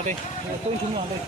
vào đây, tôi chúng vào đây.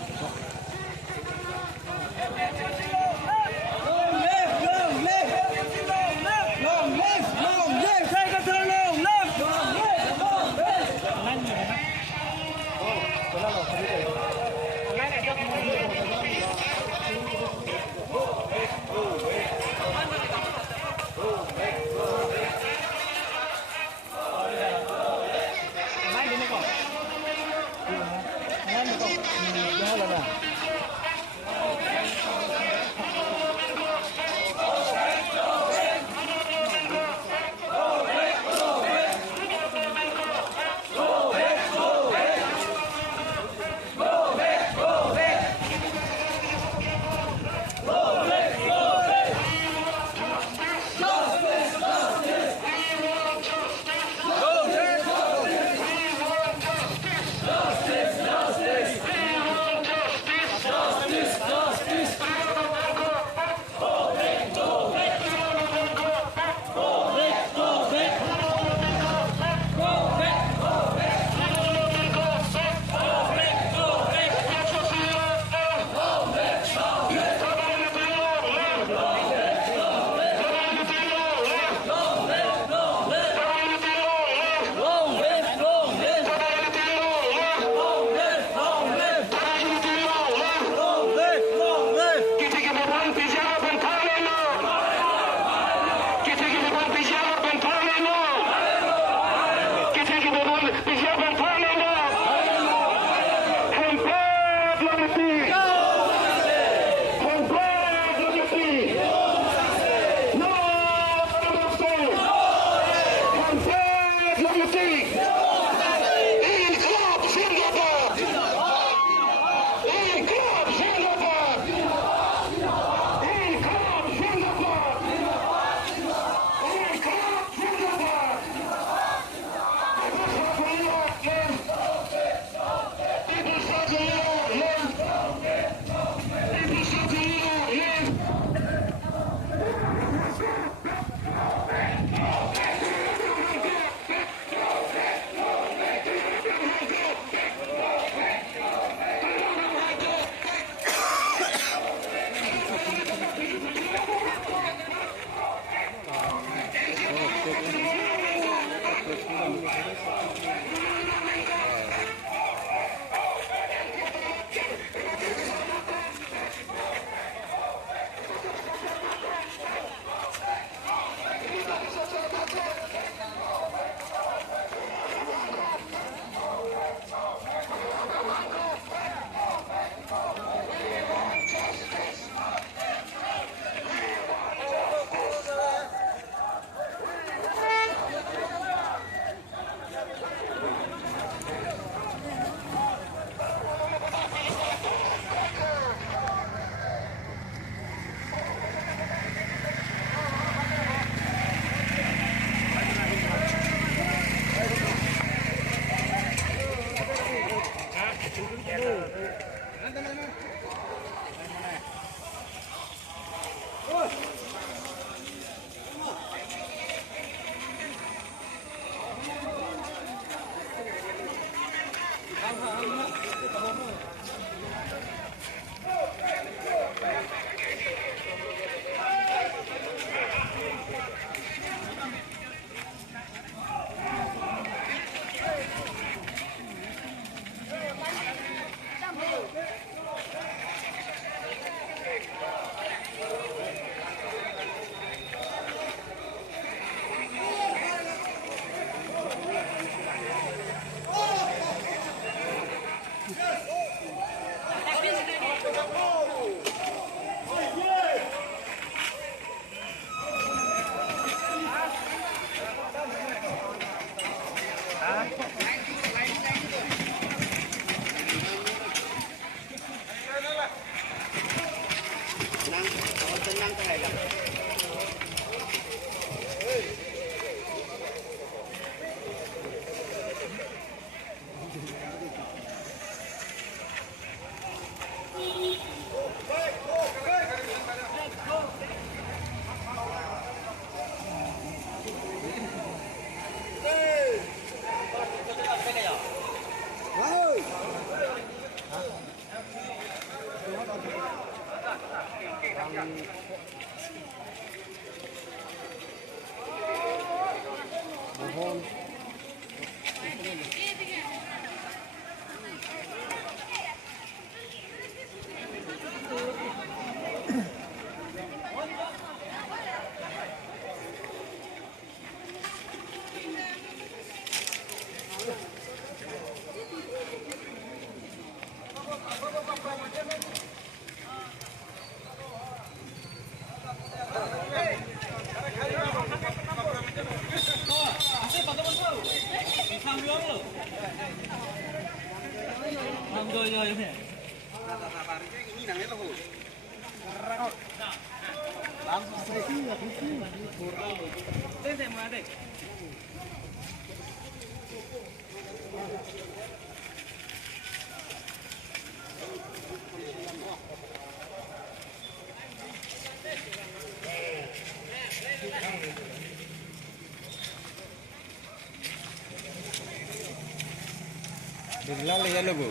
Gila lihat lo bu,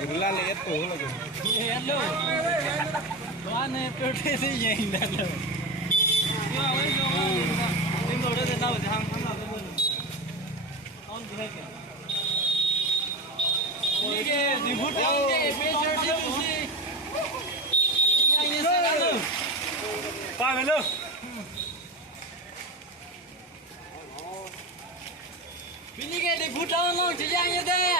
gila lihat tuh lo bu. Lihat lo, mana pergi sih yang dah lo. Ya, wes lo, ini udah tahu jangan mana tu pun. On dia ke? Ini ke, ribut yang ke, pressure sih tu sih. Yang ini sana lo. Paham lo? Ini ke? di gudang long siang ya deh.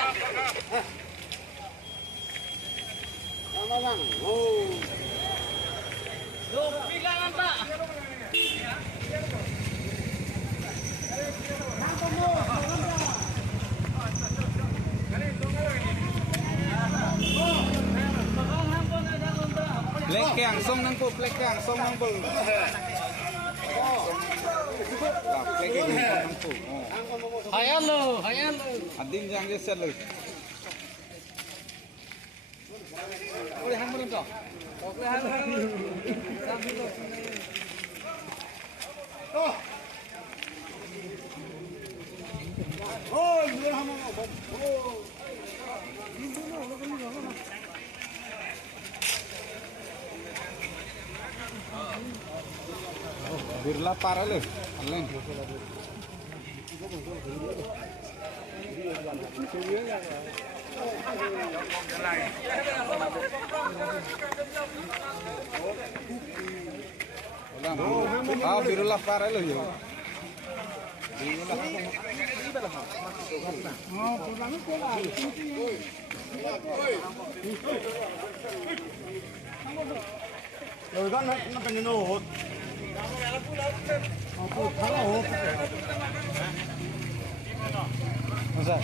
Oh. Lo bilangan tak? Plekang song nang po, plekang song nang po. Plekang nang po. Hayan lo. Adin jang je sel. Boleh hang belum kau? Boleh hang. Sambil lo. Oh, boleh hang mau. Oh. Birla para le. Allen. Ah, birla para le yo. Rồi con nó cần nổ hột. Masa?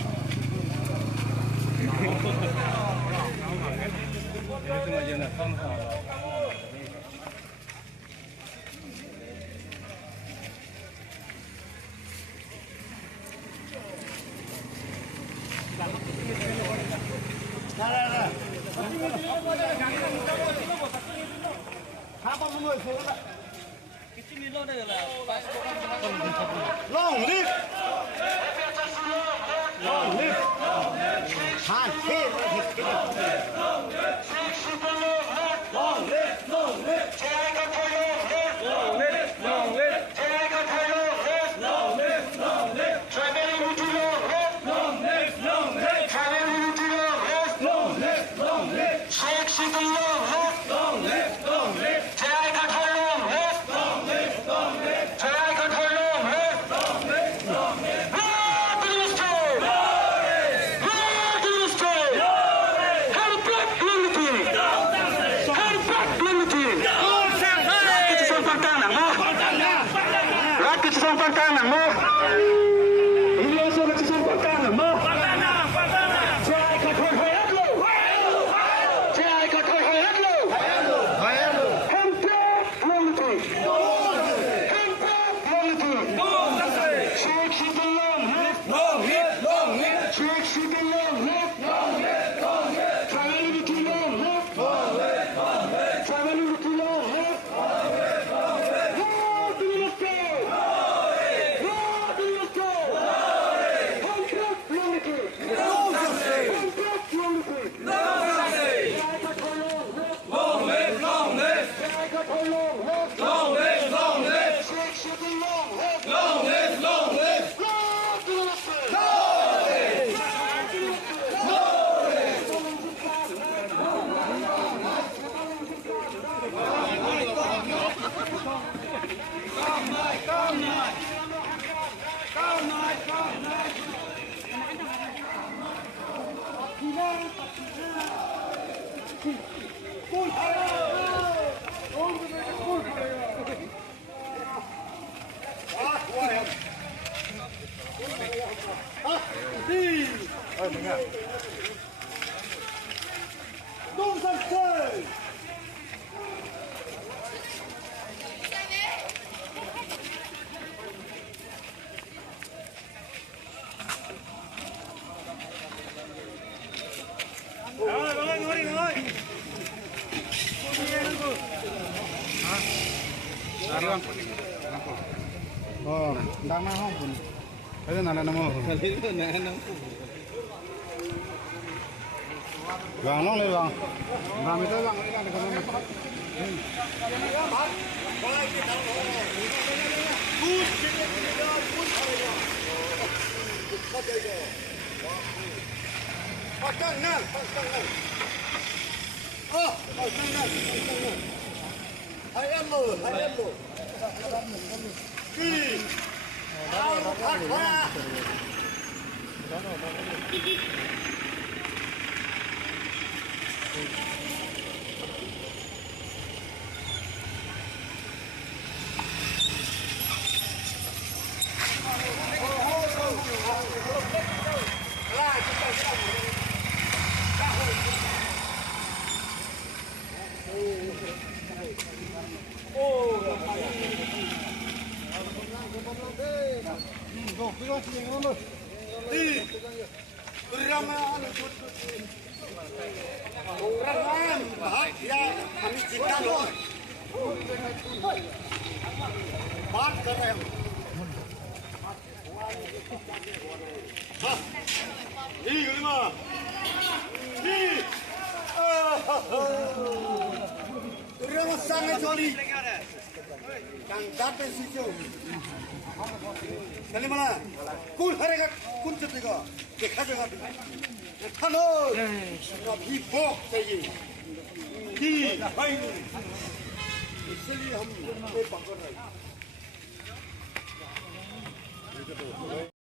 Long live. Long live. Hàn thế. Long live. Long live. Long live. Long live. Long live. Long live. Long live. Traveling to long live. Long live. Traveling to long live. Long live. Shake shake long live. Long live. Long live. Take a long live. Long live. Long live. Take a long live. Long live. Long live. Rock to the stage. Rock to the stage. Head back unity. Head back unity. Rakit sa pagtanang mo. Rakit sa pagtanang mo. Iloso rakit sa pagtanang mo. Try ka koy hayadlo. Try ka koy hayadlo. Head back unity. Head back unity. Shake shake long live. Long live, long live. Shake shake long live. Traveling to long live. Traveling to long live. Rock to the stage. Rock to the stage. Head back unity. Head back unity. Try ka koy long live. Long live, long live. Try ka koy long live. Long live, long live. Shake shake long live. Long live, long live. Rock to the stage. Don't say. Oh, đang mang không pun. Cái này là namo. Cái này là namo. Vàng long lên vàng. Vàng mình tới vàng đi ra được không? Orang bahagia kami cinta loh. बात कर रहे हो देखा जाएगा इसलिए हम पकड़ रहे हैं